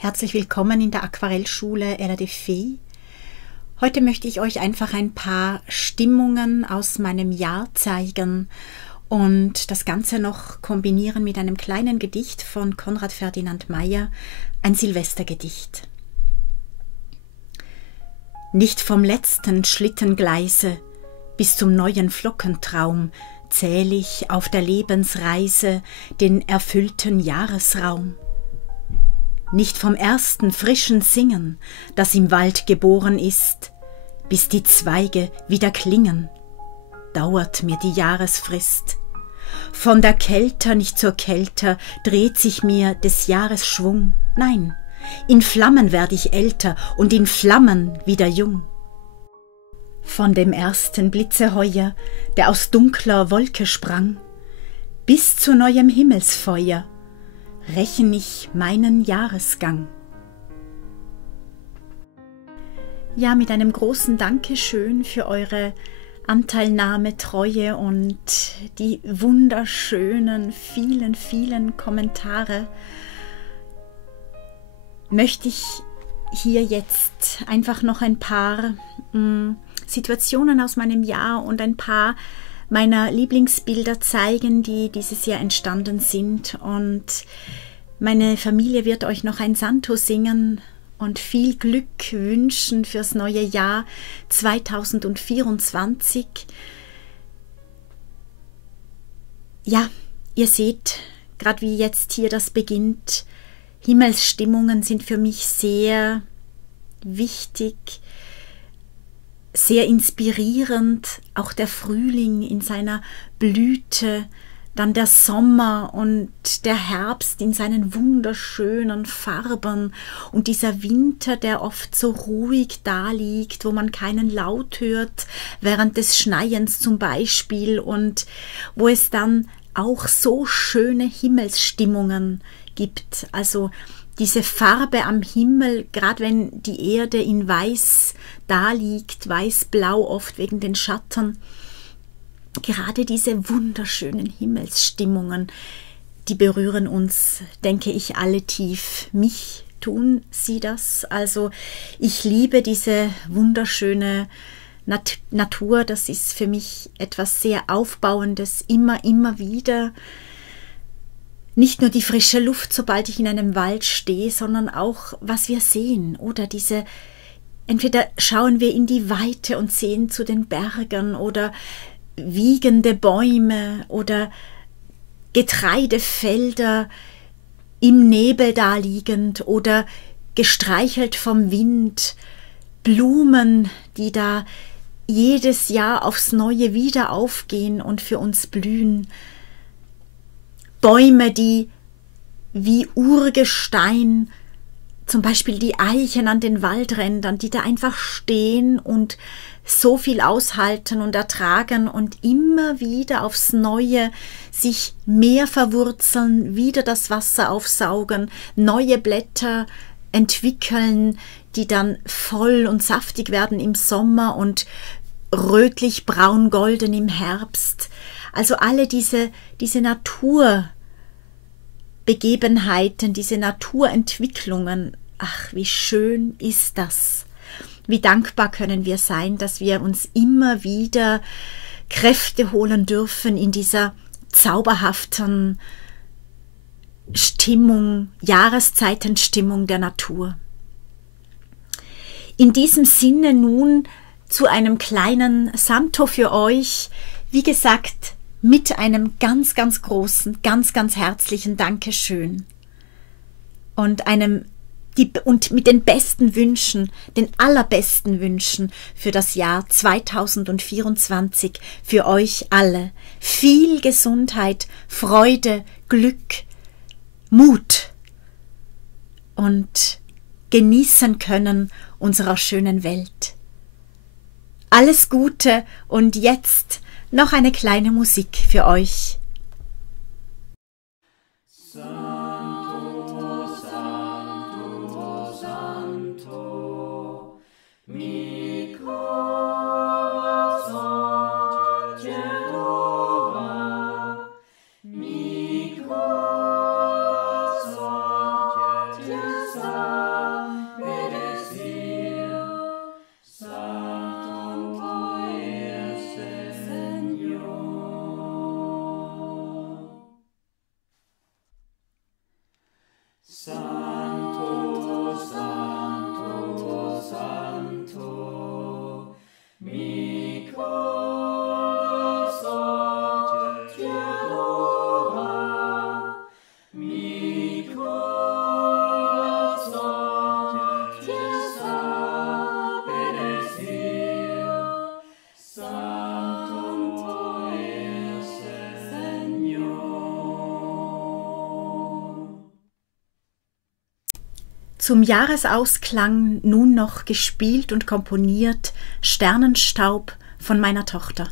Herzlich willkommen in der Aquarellschule Ella de Fée. Heute möchte ich euch einfach ein paar Stimmungen aus meinem Jahr zeigen und das Ganze noch kombinieren mit einem kleinen Gedicht von Konrad Ferdinand Meyer, ein Silvestergedicht. Nicht vom letzten Schlittengleise bis zum neuen Flockentraum zähl ich auf der Lebensreise den erfüllten Jahresraum. Nicht vom ersten frischen Singen, das im Wald geboren ist, bis die Zweige wieder klingen, dauert mir die Jahresfrist. Von der Kelter nicht zur Kelter dreht sich mir des Jahres Schwung. Nein, in Flammen werd ich älter und in Flammen wieder jung. Von dem ersten Blitzeheuer, der aus dunkler Wolke sprang, bis zu neuem Himmelsfeuer, rächen ich meinen Jahresgang. Ja, mit einem großen Dankeschön für eure Anteilnahme, Treue und die wunderschönen, vielen Kommentare möchte ich hier jetzt einfach noch ein paar Situationen aus meinem Jahr und ein paar meiner Lieblingsbilder zeigen, die dieses Jahr entstanden sind. Und meine Familie wird euch noch ein Santo singen und viel Glück wünschen fürs neue Jahr 2024. Ja, ihr seht, gerade wie jetzt hier das beginnt, Himmelsstimmungen sind für mich sehr wichtig, sehr inspirierend, auch der Frühling in seiner Blüte, dann der Sommer und der Herbst in seinen wunderschönen Farben und dieser Winter, der oft so ruhig daliegt, wo man keinen Laut hört, während des Schneiens zum Beispiel, und wo es dann auch so schöne Himmelsstimmungen gibt. Also diese Farbe am Himmel, gerade wenn die Erde in weiß daliegt, weiß-blau oft wegen den Schatten, gerade diese wunderschönen Himmelsstimmungen, die berühren uns, denke ich, alle tief. Mich tun sie das. Also ich liebe diese wunderschöne Natur, das ist für mich etwas sehr Aufbauendes, immer wieder. Nicht nur die frische Luft, sobald ich in einem Wald stehe, sondern auch, was wir sehen. Oder entweder schauen wir in die Weite und sehen zu den Bergen oder wiegende Bäume oder Getreidefelder im Nebel daliegend oder gestreichelt vom Wind, Blumen, die da jedes Jahr aufs Neue wieder aufgehen und für uns blühen. Bäume, die wie Urgestein, zum Beispiel die Eichen an den Waldrändern, die da einfach stehen und so viel aushalten und ertragen und immer wieder aufs Neue sich mehr verwurzeln, wieder das Wasser aufsaugen, neue Blätter entwickeln, die dann voll und saftig werden im Sommer und rötlich-braun-golden im Herbst. Also alle diese Naturbegebenheiten, diese Naturentwicklungen, ach, wie schön ist das. Wie dankbar können wir sein, dass wir uns immer wieder Kräfte holen dürfen in dieser zauberhaften Stimmung, Jahreszeitenstimmung der Natur. In diesem Sinne nun zu einem kleinen Santo für euch, wie gesagt, mit einem ganz großen, ganz herzlichen Dankeschön und mit den besten Wünschen, den allerbesten Wünschen für das Jahr 2024 für euch alle. Viel Gesundheit, Freude, Glück, Mut und genießen können unserer schönen Welt. Alles Gute und jetzt noch eine kleine Musik für euch. Santo, Santo, Santo, Mikołaj Sądzielowa, Mikołaj Sądzielowa. zum Jahresausklang nun noch gespielt und komponiert Sternenstaub von meiner Tochter.